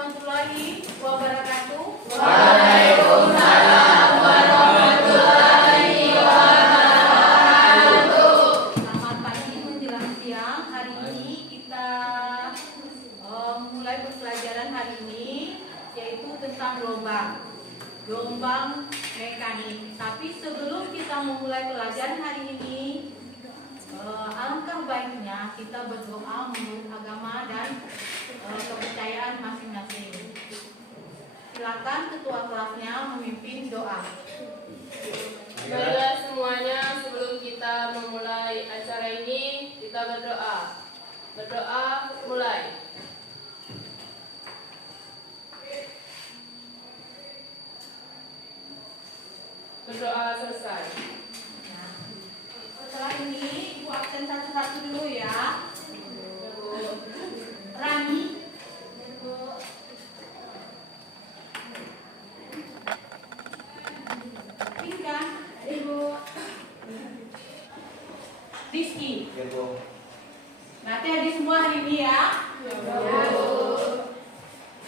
warahmatullahi wabarakatuh. Waalaikumsalam warahmatullahi wabarakatuh. Selamat pagi menjelang siang. Hari ini kita mulai pembelajaran hari ini yaitu tentang gelombang mekanik. Tapi sebelum kita memulai pelajaran hari ini, alangkah baiknya kita berdoa menurut agama dan kepercayaan masing-masing. Silakan ketua kelasnya memimpin doa. Marilah semuanya, sebelum kita memulai acara ini, kita berdoa. Berdoa mulai. Berdoa selesai. Nah, setelah ini Ibu absen satu-satu dulu ya. Rani. Tika. Ibu. Rizky. Berarti adik semua hari ini ya.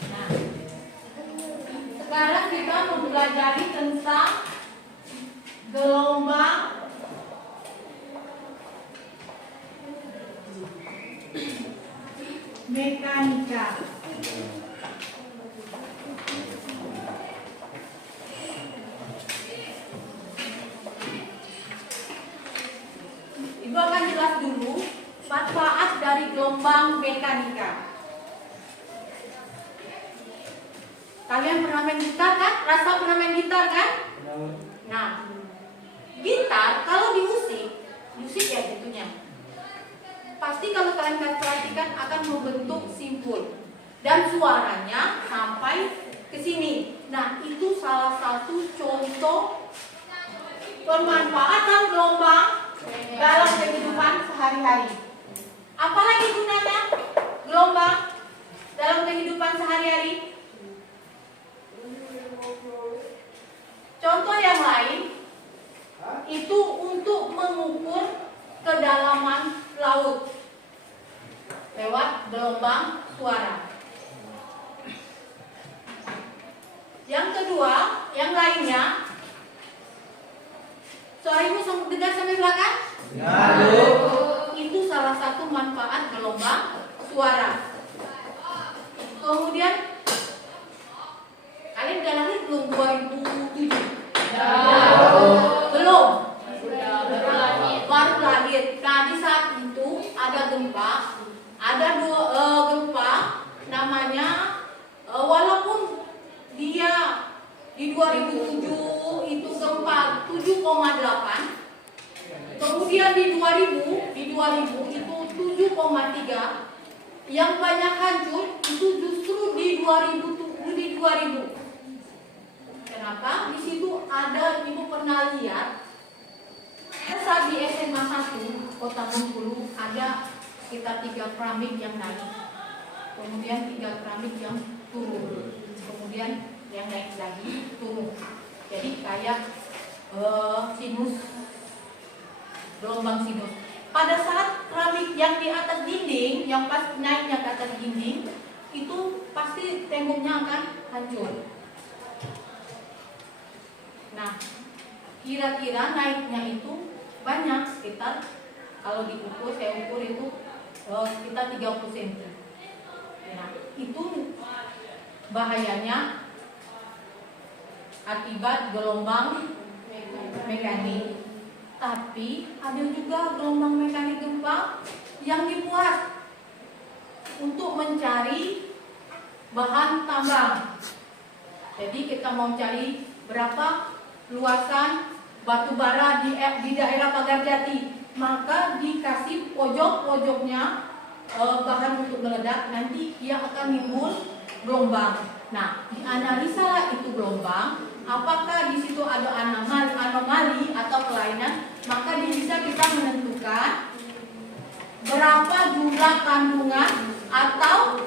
Nah, sekarang kita mempelajari tentang gelombang mekanika. Ibu akan jelas dulu manfaat dari gelombang mekanika. Kalian pernah main gitar kan? Rasa pernah main gitar kan? Nah, gitar kalau musik ya gitunya. Pasti kalau kalian perhatikan akan membentuk simpul dan suaranya sampai ke sini. Nah, itu salah satu contoh pemanfaatan gelombang dalam kehidupan sehari-hari. Apalagi gunanya gelombang dalam kehidupan sehari-hari? Contoh yang lain itu untuk mengukur kedalaman laut lewat gelombang suara. Yang kedua, yang lainnya, suara ibu dengar sampai belakang? Ya. Itu salah satu manfaat gelombang suara. Kemudian kalian udah lahir belum 2007? Belum. Baru lahir. Nah, di saat itu ada gempa. Ada gempa namanya walaupun dia di 2007 itu gempa 7,8. Kemudian di 2000 itu 7,3. Yang banyak hancur itu justru di 2000. Kenapa? Di situ ada, ibu pernah lihat saat di SMA 1 Kota Bengkulu ada sekitar 3 keramik yang naik, kemudian 3 keramik yang turun, kemudian yang naik lagi turun. Jadi kayak sinus, gelombang sinus. Pada saat keramik yang di atas dinding, yang pas naiknya ke atas dinding, itu pasti temboknya akan hancur. Nah, kira-kira naiknya itu banyak, sekitar kalau diukur, saya ukur itu sekitar 30 cm. Nah, itu bahayanya akibat gelombang mekanik. Tapi ada juga gelombang mekanik gempa yang dibuat untuk mencari bahan tambang. Jadi kita mau cari berapa luasan batu bara di daerah Pagarjati, maka dikasih pojok-pojoknya bahan untuk meledak, nanti dia akan timbul gelombang. Nah, dianalisa itu gelombang, apakah di situ ada anomali atau kelainan, maka bisa kita menentukan berapa jumlah kandungan atau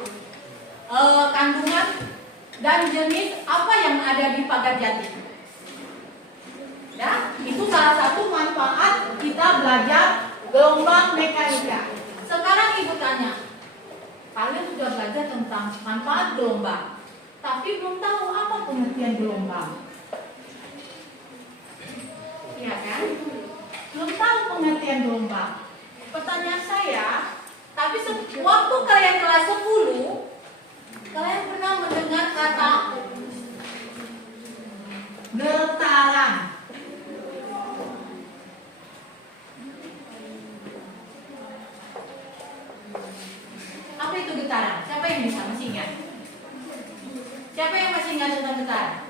kandungan dan jenis apa yang ada di Pagarjati. Ya, itu salah satu manfaat kita belajar gelombang mekanika. Sekarang ibu tanya, kalian sudah belajar tentang manfaat gelombang, tapi belum tahu apa pengertian gelombang. Iya kan? Belum tahu pengertian gelombang. Pertanyaan saya, tapi waktu kalian kelas 10, kalian pernah mendengar kata getaran? Apa itu getaran? Siapa yang bisa masih ingat? Siapa yang masih ingat tentang getaran?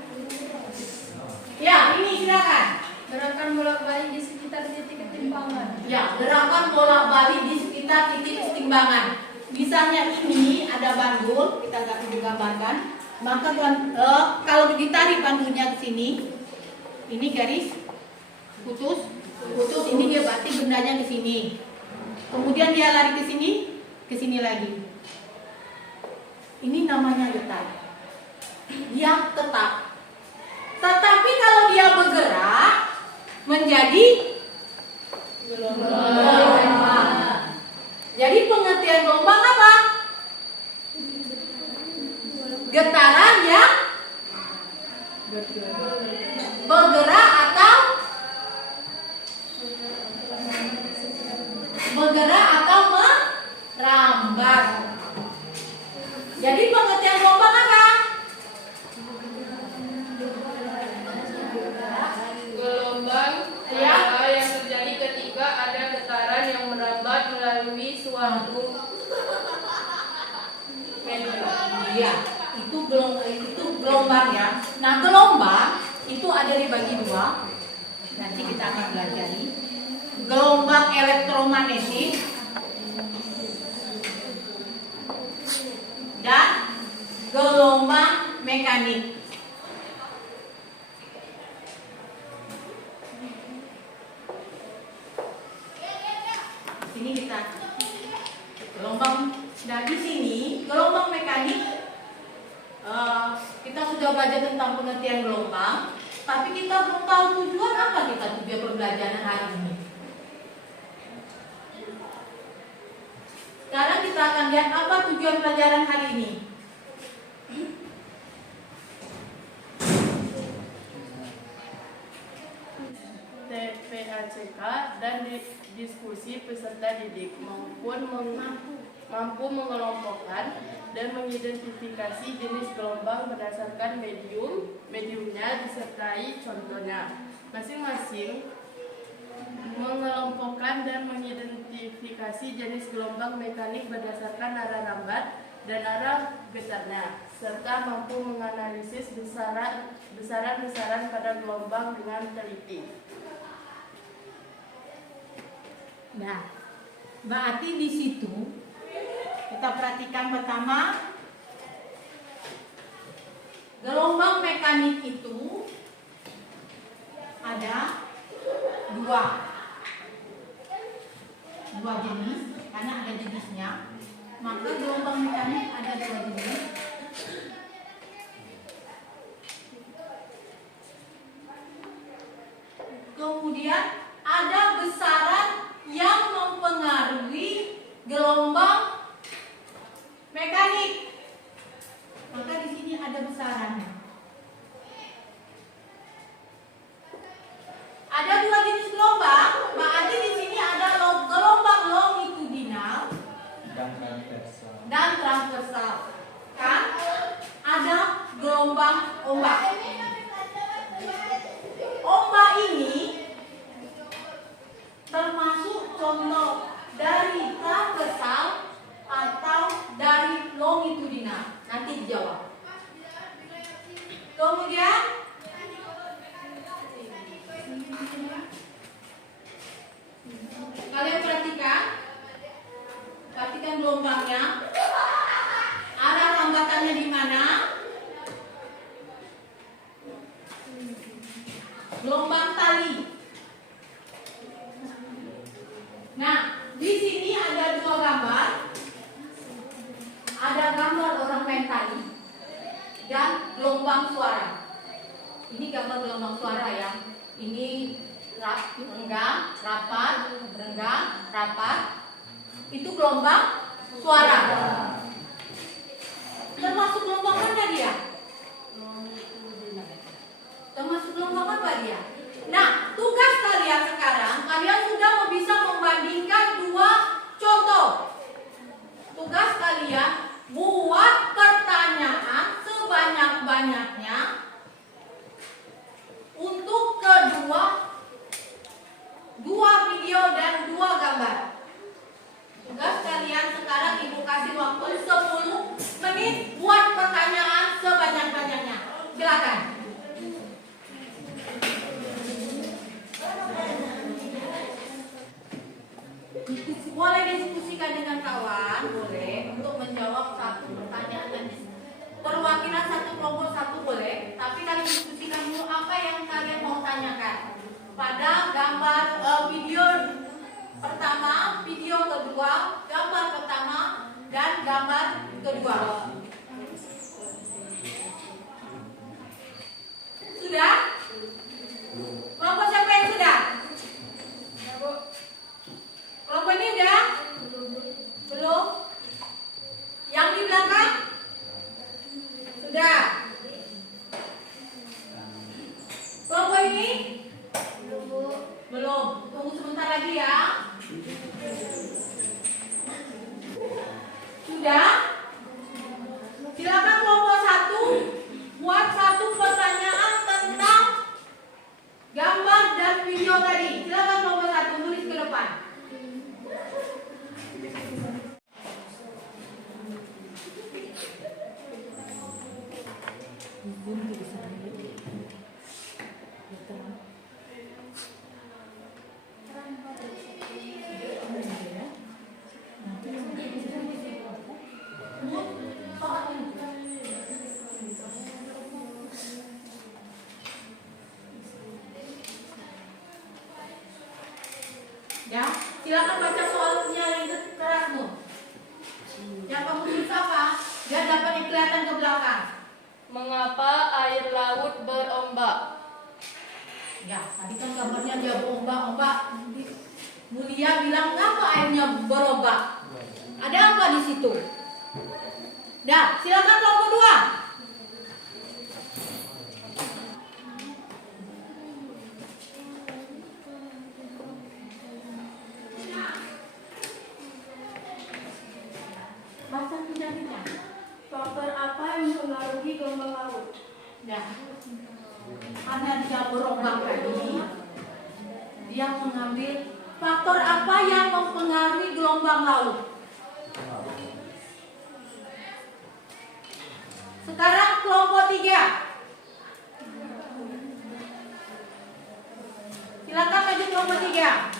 Ya, ini silakan. Gerakan bolak-balik di sekitar titik ketimbangan. Ya, gerakan bolak-balik di sekitar titik kesetimbangan. Misalnya ini ada bandul, kita akan digambarkan. Maka kalau ditarik bandulnya ke sini, ini garis putus, ini dia berarti bendanya ke sini. Kemudian dia lari ke sini lagi. Ini namanya getar. Dia tetap. Tetapi kalau dia bergerak menjadi gelombang. Jadi pengertian gelombang apa? Getaran yang bergerak atau merambat. Jadi pengertian gelombang apa? Gelombang adalah yang terjadi ketika ada getaran yang merambat melalui suatu medium. Iya, itu gelombang ya. Nah, gelombang itu ada dibagi dua. Nanti kita akan pelajari. Gelombang elektromagnetik dan gelombang mekanik. Sini kita gelombang. Nah, di sini gelombang mekanik kita sudah belajar tentang pengertian gelombang, tapi kita belum tahu tujuan apa kita tujuan pembelajaran hari ini. Sekarang kita akan lihat apa tujuan pelajaran hari ini. TPACK dan diskusi peserta didik mampu mengelompokkan dan mengidentifikasi jenis gelombang berdasarkan mediumnya disertai contohnya. Masing-masing mengelompokkan dan mengidentifikasi jenis gelombang mekanik berdasarkan arah rambat dan arah getarnya, serta mampu menganalisis besaran-besaran pada gelombang dengan teliti. Nah, berarti di situ kita perhatikan pertama, gelombang mekanik itu ada dua jenis, karena ada jenisnya. Maka gelombang mekanik ada dua jenis. Kemudian ada besaran yang mempengaruhi gelombang mekanik. Maka di sini ada besarannya. Ada dua jenis gelombang, berarti di sini ada gelombang longitudinal dan transversal. Kan? Ada gelombang ombak. Ombak ini termasuk contoh dari transversal atau dari longitudinal. Nanti dijawab. Kemudian kalian perhatikan gelombangnya, arah rambatannya di mana? Gelombang tali. Nah, di sini ada dua gambar. Ada gambar orang main tali dan gelombang suara. Ini gambar gelombang suara ya. Ini renggang, rapat, renggang, rapat. Itu gelombang suara. Termasuk kelompok mana dia? Termasuk kelompok apa dia? Nah, tugas kalian sekarang, kalian sudah bisa membandingkan dua contoh. Tugas kalian buat pertanyaan sebanyak-banyaknya untuk dua video dan dua gambar. Tugas kalian sekarang Ibu kasih waktu 10 menit buat pertanyaan sebanyak-banyaknya. Silakan. Boleh diskusikan dengan kawan, boleh untuk menjawab satu pertanyaan dan perwakilan satu kelompok satu boleh, tapi kalian diskusikan dulu apa yang kalian mau tanyakan pada gambar video pertama, video kedua, gambar pertama dan gambar kedua. Sudah? Kelompok siapa yang sudah? Kelompok ini udah? Belum? Yang di belakang? Sudah? Kelompok ini? Belum. Tunggu sebentar lagi ya. Sudah? Silakan kelompok satu buat satu pertanyaan tentang gambar dan video tadi. Silakan kelompok satu tulis ke depan. Ya, silakan baca soalnya yang terasmu. Yang kamu tulis apa? Biar dapat yang kelihatan ke belakang. Mengapa air laut berombak? Ya, tadi kan gambarnya dia berombak-ombak. Mulia bilang kenapa airnya berombak? Ada apa di situ? Dah, silakan kelompok dua. Faktor apa yang mempengaruhi gelombang laut? Ya, karena dia berombak tadi, dia mengambil faktor apa yang mempengaruhi gelombang laut. Sekarang kelompok 3. Silakan maju kelompok 3.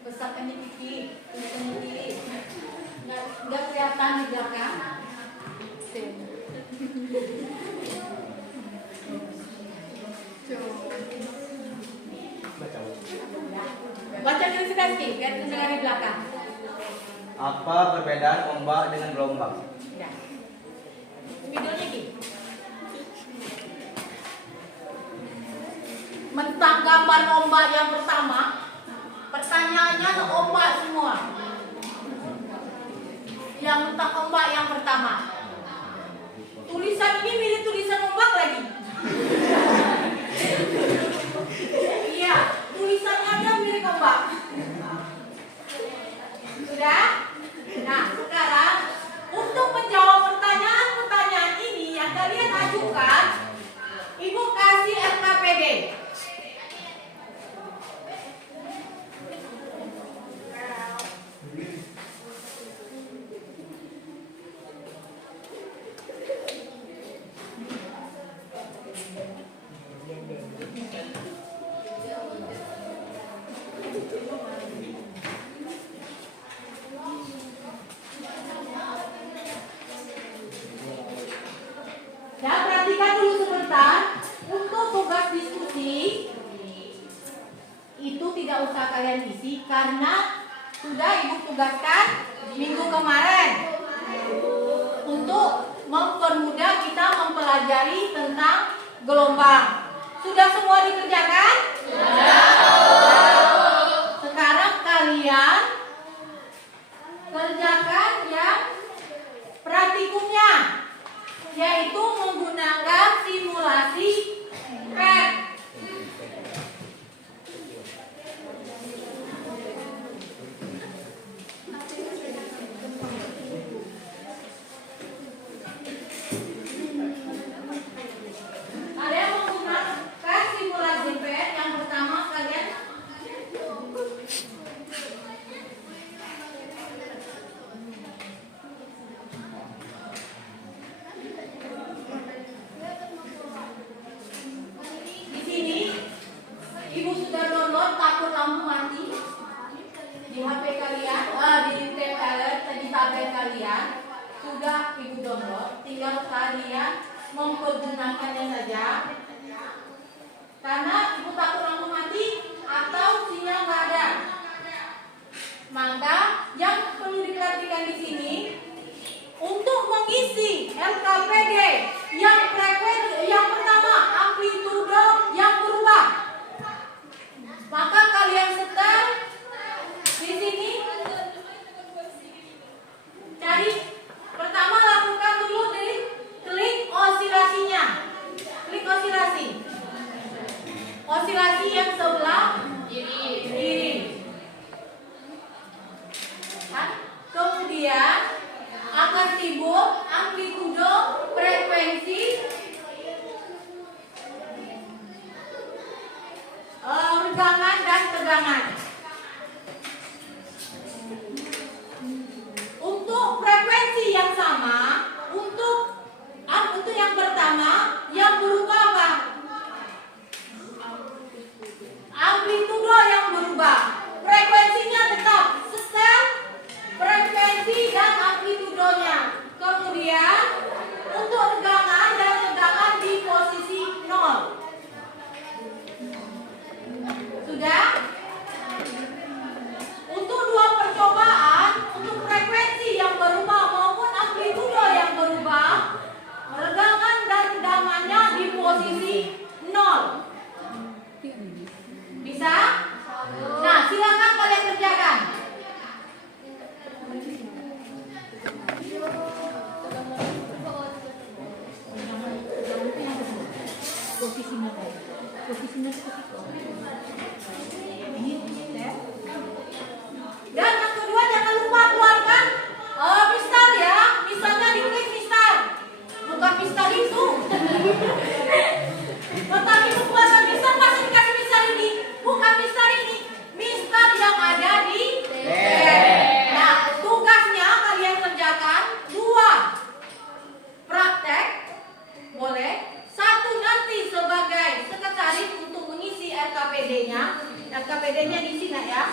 Besarkan dikit, nggak kelihatan di belakang. Baca tulis sedikit, biar terdengar di belakang. Apa perbedaan ombak dengan gelombang? Ya. Videonya gini. Mentang gambar ombak yang pertama, pertanyaannya ombak semua. Yang mentang ombak yang pertama. Tulisan ini mirip tulisan ombak lagi. Iya, tulisannya aja mirip ombak. Sudah? Nah, sekarang untuk menjawab pertanyaan-pertanyaan ini yang kalian ajukan, Ibu kasih RKPD. Ya, perhatikan dulu sebentar. Untuk tugas diskusi itu tidak usah kalian isi karena sudah Ibu tugaskan minggu kemarin untuk mempermudah kita mempelajari tentang gelombang. Sudah semua dikerjakan? Sekarang kalian kerjakan yang praktikumnya, yaitu menggunakan simulasi PET. Ada yang menggunakan simulasi PET? Yang pertama kalian di sini Ibu sudah download takut lampu mati di HP kalian, di tablet kalian sudah Ibu download, tinggal kalian mempergunakannya saja. Karena Ibu takut lampu mati atau sinyal nggak ada, maka yang perlu diperhatikan di sini untuk mengisi LKPD yang frekuensi yang pertama amplitudo yang berubah, maka kalian setel di sini. Cari pertama, lakukan dulu di klik osilasinya, klik osilasi yang sebelah kiri. Kan? Kemudian akan timbul amplitudo, frekuensi, regangan dan tegangan. Untuk frekuensi yang sama, untuk yang pertama yang berubah apa? Amplitudo yang berubah. Frekuensinya tetap setel frekuensi dan amplitudonya. Kemudian untuk regangan dan tegangan di posisi 0. Sudah? Untuk dua percobaan, untuk frekuensi yang berubah maupun amplitudo yang berubah, regangan dan tegangannya di posisi 0. Bisa? Nah, silakan kalian kerjakan. Dan yang kedua, jangan lupa keluarkan mistar ya. Misalnya diklik mistar, bukan mistar itu. Tetapi keluarkan mistar, pasti dikasih mistar ini, bukan mistar ini, mistar yang ada di Nah, tugasnya kalian kerjakan 2 praktek, boleh. 1 nanti sebagai sekretaris untuk mengisi RKPD-nya. RKPD-nya di sini ya.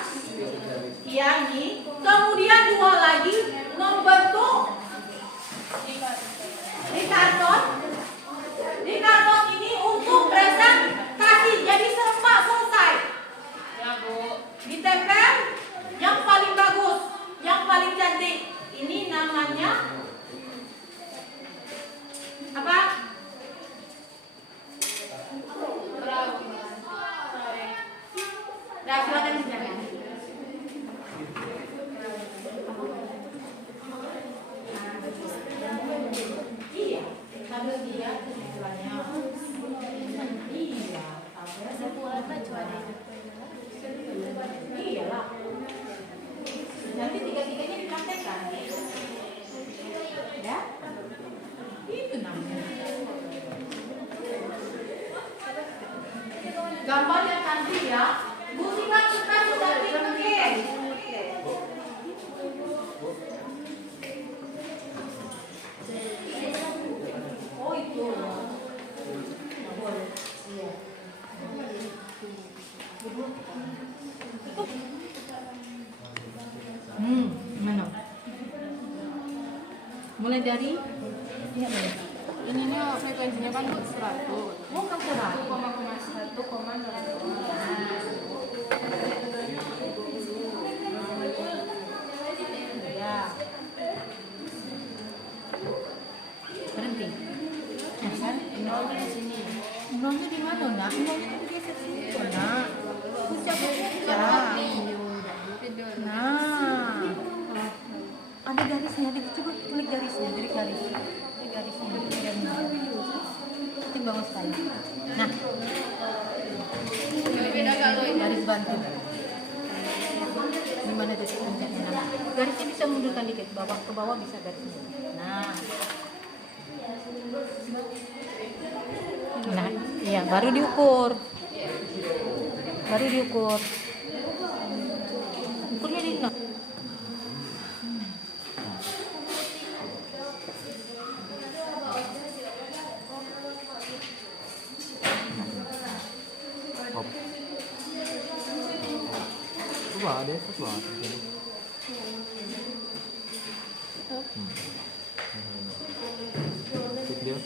Iya, ini. Kemudian 2 lagi membentuk di karton. Di karton ini untuk presentasi. Jadi serempak selesai. Ya, Bu. Ditempel yang paling bagus, yang paling cantik. Ini namanya apa? Nah, silakan kerjakan. Iya, sambil dia kesimpulannya. Iya, iyalah. Nanti 3-3-nya dipraktekkan. Ya? Itu namanya. Gambar yang cantik ya. Musikan sudah dibikin. Oh itu. Boleh. Iya. Mana? Mulai dari ininya frekuensinya kan 100. Bukan kurang. 1,01,0. Ya. Berhenti. Ya kan? Nolnya di sini. Nolnya di mana, Nak? Nolnya digeser sini, Nak. Ucapnya ya. Nah. Ada garisnya, coba klik garisnya, klik garisnya. Klik garisnya. Timbang sekali. Nah. Garis bantu. Gimana titik pencetnya? Nah, garisnya bisa mundurkan dikit, bawah ke bawah bisa garisnya. Nah. Nah, iya baru diukur. Ukurnya di mana? Coba deh, coba. Cek dia.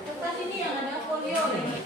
Kertas ini yang ada folio ini.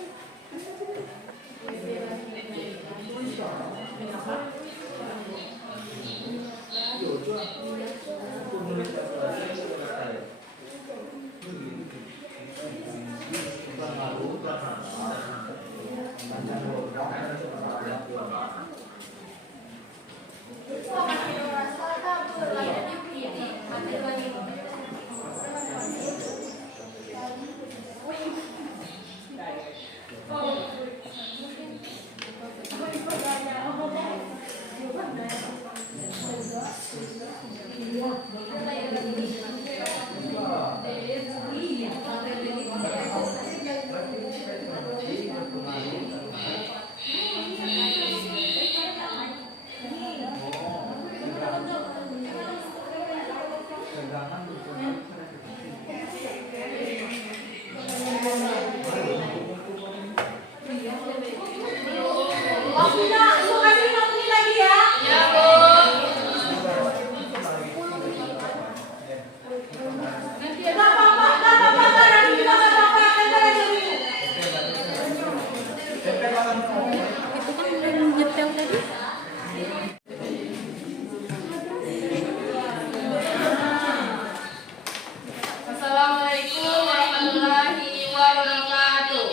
Assalamualaikum warahmatullahi wabarakatuh.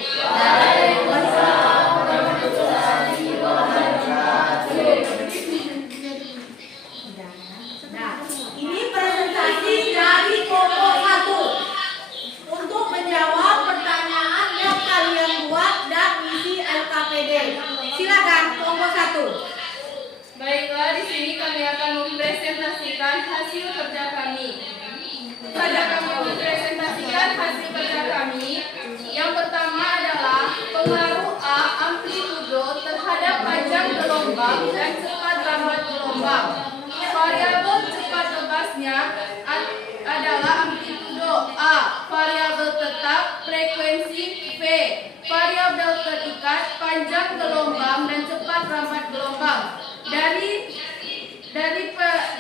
Nah, ini presentasi dari kelompok 1 untuk menjawab pertanyaan yang kalian buat dan isi LKPD. Silakan kelompok 1. Baiklah, di sini kami akan mempresentasikan hasil kerja kami. Pada kami mempresentasikan hasil kerja kami, yang pertama adalah pengaruh A amplitudo terhadap panjang gelombang dan cepat lambat gelombang. Variabel cepat lepasnya adalah amplitudo A, variabel tetap frekuensi V, variabel terikat panjang gelombang dan cepat lambat gelombang.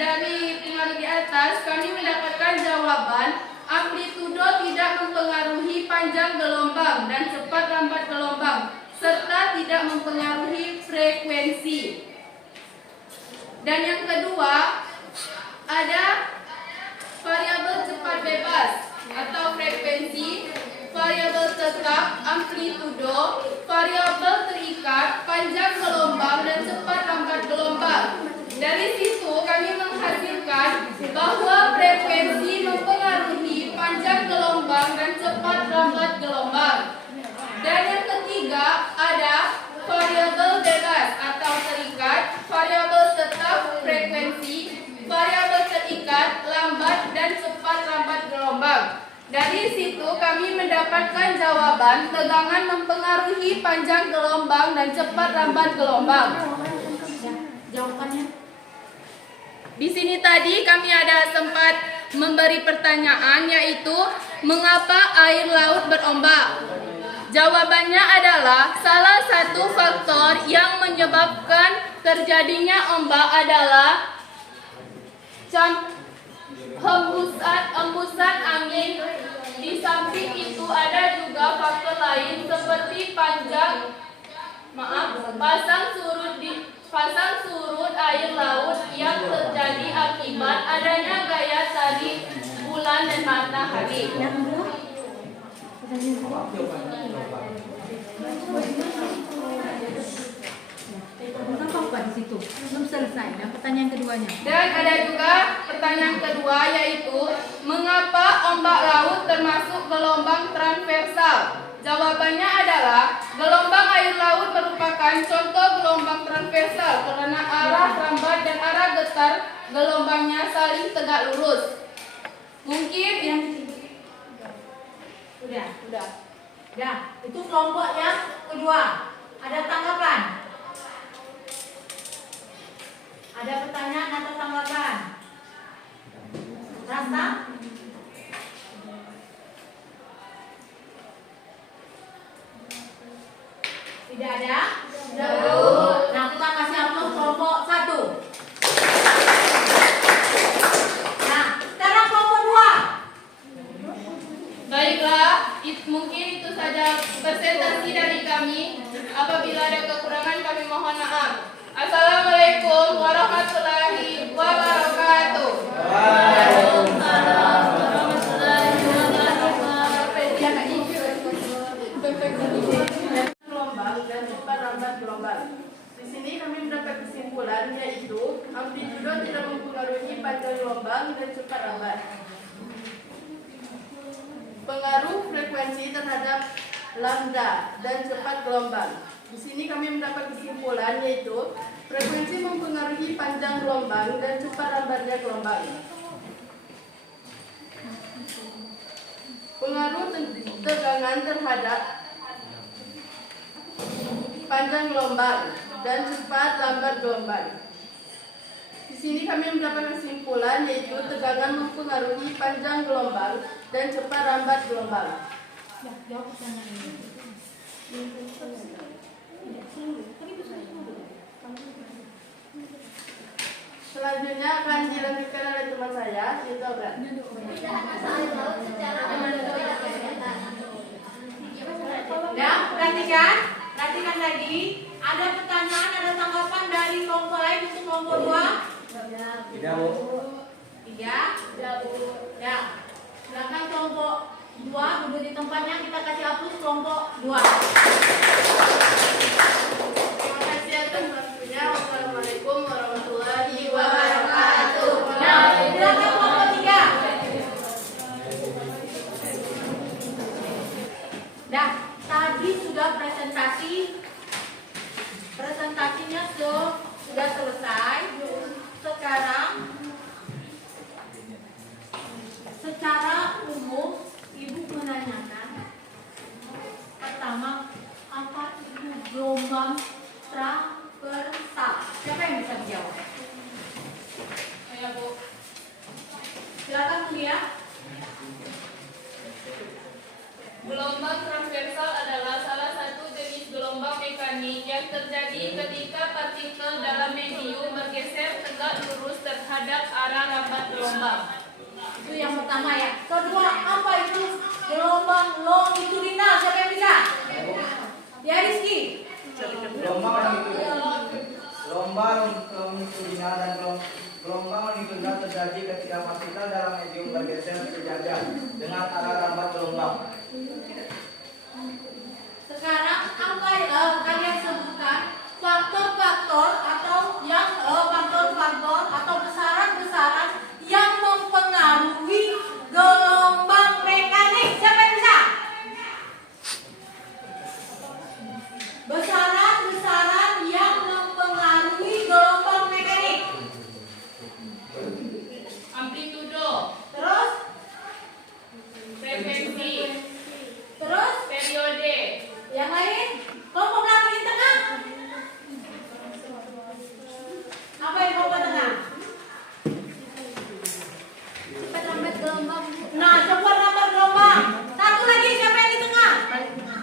Dari pengaruh di atas kami mendapatkan jawaban amplitudo tidak mempengaruhi panjang gelombang dan cepat lambat gelombang serta tidak mempengaruhi frekuensi frekuensi. Dan yang kedua, ada variabel cepat bebas atau frekuensi, variabel tetap, amplitudo, variabel terikat, panjang gelombang, dan cepat lambat gelombang. Dari situ kami menghasilkan bahwa frekuensi mempengaruhi panjang gelombang dan cepat lambat gelombang. Dan yang ketiga ada variabel bebas atau terikat, variabel tetap, frekuensi, variabel terikat, lambat dan cepat lambat gelombang. Dari situ kami mendapatkan jawaban tegangan mempengaruhi panjang gelombang dan cepat lambat gelombang. Jawabannya? Di sini tadi kami ada sempat memberi pertanyaan, yaitu mengapa air laut berombak? Jawabannya adalah salah satu faktor yang menyebabkan terjadinya ombak adalah hembusan angin. Di samping itu ada juga faktor lain seperti pasang surut air laut yang terjadi akibat adanya gaya tarik bulan dan matahari. Kenapa di situ? Belum selesai. Nah, pertanyaan keduanya. Dan ada juga pertanyaan kedua, yaitu mengapa ombak laut termasuk gelombang transversal? Jawabannya adalah gelombang air laut merupakan contoh gelombang transversal karena arah rambat dan arah getar gelombangnya saling tegak lurus. Mungkin yang Udah. Itu kelompok yang kedua. Ada tanggapan? Ada pertanyaan atau tanggapan? Rasa? Tidak ada? Nah, kita kasih aplaus kelompok 1. Nah, sekarang kelompok 2. baiklah, mungkin itu saja presentasi dari kami. Apabila ada kekurangan kami mohon maaf. Assalamualaikum warahmatullahi wabarakatuh. Waalaikumsalam warahmatullahi wabarakatuh. Gelombang dan cepat lambat gelombang. Di sini kami mendapat kesimpulan, yaitu amplitudo tidak mempengaruhi panjang gelombang dan cepat lambat. Pengaruh frekuensi terhadap lambda dan cepat gelombang. Di sini kami mendapat kesimpulan, yaitu frekuensi mempengaruhi panjang gelombang dan cepat lambatnya gelombang. Pengaruh tegangan terhadap panjang gelombang dan cepat lambat gelombang. Di sini kami mendapat kesimpulan, yaitu tegangan mempengaruhi panjang gelombang dan cepat lambat gelombang. Jawab pertanyaan ini. Selanjutnya akan dilanjutkan oleh teman saya, yaitu Abra. Ya, perhatikan lagi. Ada pertanyaan, ada tanggapan dari kelompok lain untuk kelompok 2? Tidak, Bu. 3? Ya. Silakan kelompok 2 duduk di tempatnya, kita kasih aplaus kelompok 2. Terima kasih atas waktunya. Wassalamualaikum warahmatullahi wabarakatuh. Nah, silakan kelompok 3. Nah, tadi sudah presentasinya sudah selesai. Sekarang secara umum Ibu menanyakan pertama, apa itu gelombang transversal? Siapa yang bisa menjawab? Saya, Bu. Silakan Mulia. Gelombang transversal adalah salah satu jenis gelombang mekanik yang terjadi ketika partikel dalam medium bergeser tegak lurus terhadap arah rambat gelombang. Itu yang pertama ya. Kedua, apa itu gelombang longitudinal? Siapa yang bisa? Ya, Rizky. Gelombang longitudinal. terjadi ketika partikel dalam medium bergeser sejajar dengan arah rambat gelombang. Sekarang apa kalian sebutkan faktor-faktor atau besaran-besaran yang mempengaruhi gelombang mekanik. Siapa yang bisa? Besaran-besaran yang mempengaruhi gelombang mekanik. Amplitudo, Terus, frekuensi, terus, periode, yang lain? Kelompok belakang di tengah. Apa yang kelompok tengah? Lambat gelombang. Nah, coba nomor gelombang. Satu lagi, siapa yang di tengah?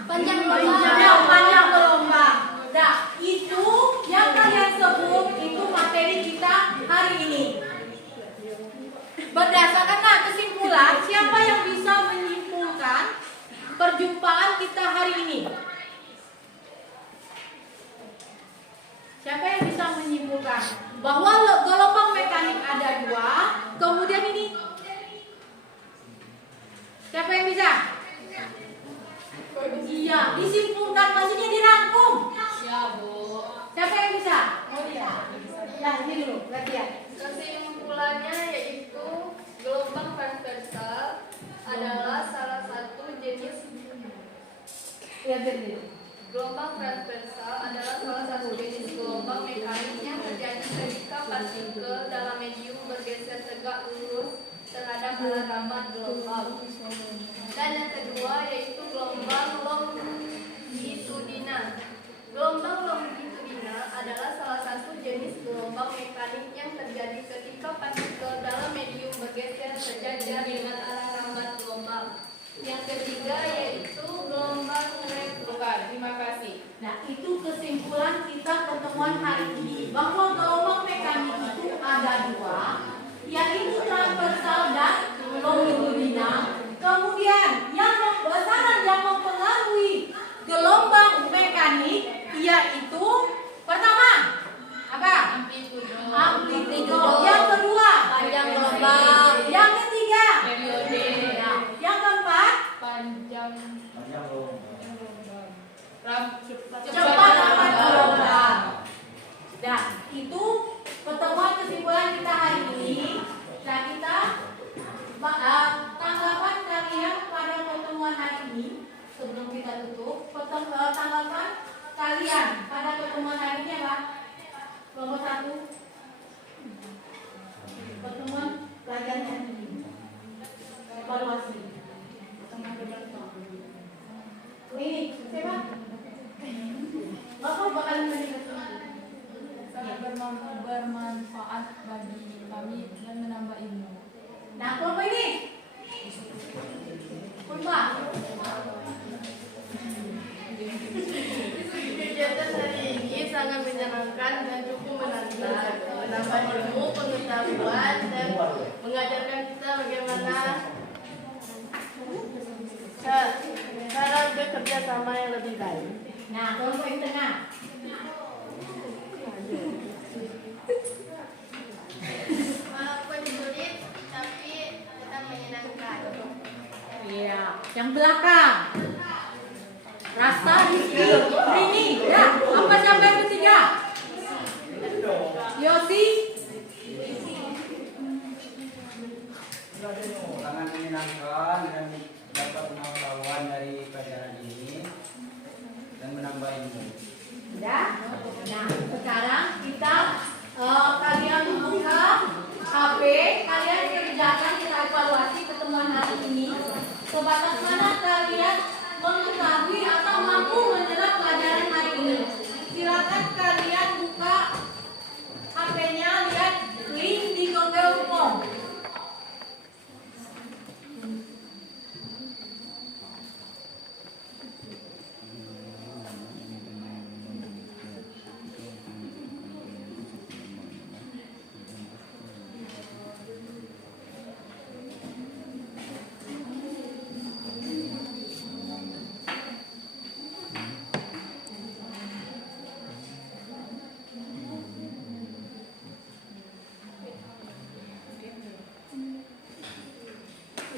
Panjang Panjang gelombang. Nah, itu yang kalian sebut itu materi kita hari ini. Berdasarkan kesimpulan, siapa yang bisa menyimpulkan perjumpaan kita hari ini? Siapa yang bisa menyimpulkan bahwa gelombang mekanik ada dua, kemudian ini? Siapa yang bisa? Iya, disimpulkan maksudnya dirangkum. ya Bu. Siapa yang bisa? Ya, ini dulu, perhatian. Kesimpulannya yaitu gelombang transversal adalah salah satu jenis Lihat dulu. gelombang transversal adalah salah satu jenis gelombang mekanik yang terjadi ketika partikel dalam medium bergeser tegak lurus terhadap arah rambat gelombang. Dan yang kedua yaitu gelombang longitudinal. Gelombang longitudinal adalah salah satu jenis gelombang mekanik yang terjadi ketika partikel dalam medium bergeser sejajar dengan arah rambat gelombang. Yang ketiga yaitu gelombang resiprokal. Terima kasih. Nah, itu kesimpulan kita pertemuan hari ini bahwa gelombang mekanik itu ada dua, yaitu transversal dan longitudinal. Kemudian yang besaran yang mempengaruhi gelombang mekanik yaitu pertama apa? Amplitudo. Yang kedua Panjang gelombang. Yang ketiga Periode. Nah, yang keempat Panjang cepat rambat gelombang. Nah, itu pertemuan kesimpulan kita hari ini. Nah, kita tanggapan kalian pada pertemuan hari ini sebelum kita tutup. Tanggapan kalian pada pertemuan hari ini apa? Nomor 1. Pertemuan pelajaran hari ini. Evaluasi. Ini siapa? Bapak bakalan menjelaskan. sangat bermanfaat bagi kami dan menambah ilmu. Nah, kelompok ini. Pulpa. Kegiatan hari ini sangat menyenangkan dan cukup menantang, menambah ilmu, pengetahuan, dan mengajarkan kita bagaimana cara bekerja sama yang lebih baik. Nah, kelompok yang tengah. Walaupun sulit, tapi tetap menyenangkan. Iya, yang belakang. Rasa ini. Ya, apa siapa yang ketiga? Yosi. Sangat menyenangkan dan dapat pengetahuan dari pelajaran ini dan menambah ilmu. Udah? Nah, sekarang kita kalian buka HP, kalian kerjakan, kita evaluasi pertemuan hari ini. Sebatas mana kalian mengetahui atau mampu menyerap pelajaran hari ini. Silakan kalian buka HP-nya, lihat link di Google Form.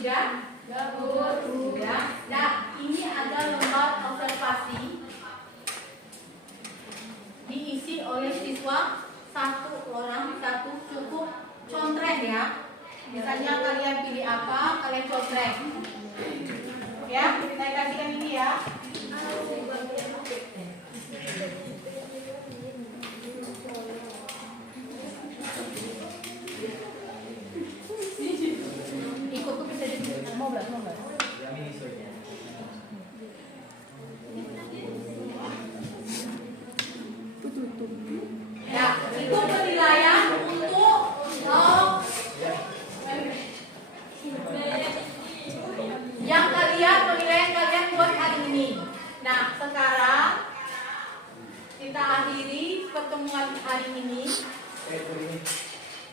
Sudah? Sudah. Nah, ini ada lembar observasi diisi oleh siswa satu orang satu, cukup contreng ya. Misalnya kalian pilih apa, kalian contreng. Ya, saya kasihkan ini ya. Ikut tuh bisa jadi mau belas. Ya, itu penilaian untuk yang penilaian kalian buat hari ini. Nah, sekarang kita akhiri pertemuan hari ini.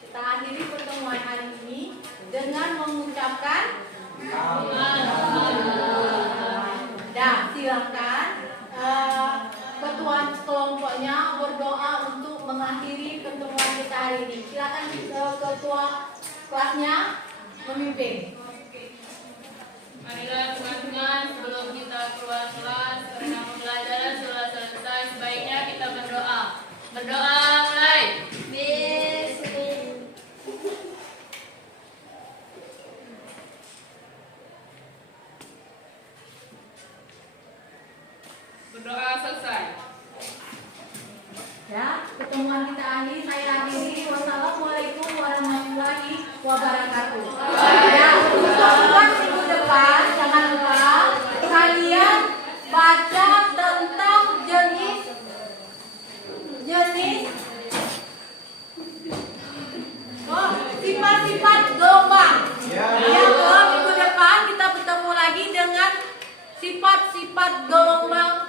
Kita akhiri pertemuan hari ini dengan mengucapkan dan silakan ketua kelompoknya berdoa untuk mengakhiri pertemuan kita hari ini. Silakan ketua kelasnya memimpin. Marilah teman-teman, sebelum kita keluar kelas karena pembelajaran sudah selesai, sebaiknya kita berdoa. Berdoa mulai. Berdoa selesai. Ya, pertemuan kita akhiri, saya akhiri. Wassalamualaikum warahmatullahi wabarakatuh. Ya, untuk kelas minggu depan jangan lupa kalian baca tentang jenis sifat-sifat gelombang. Ya, ke minggu depan kita bertemu lagi dengan sifat-sifat gelombang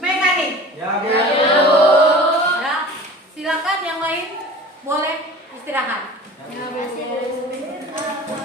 mekanik. Ya, Ya, silakan yang lain boleh istirahat. Terima kasih.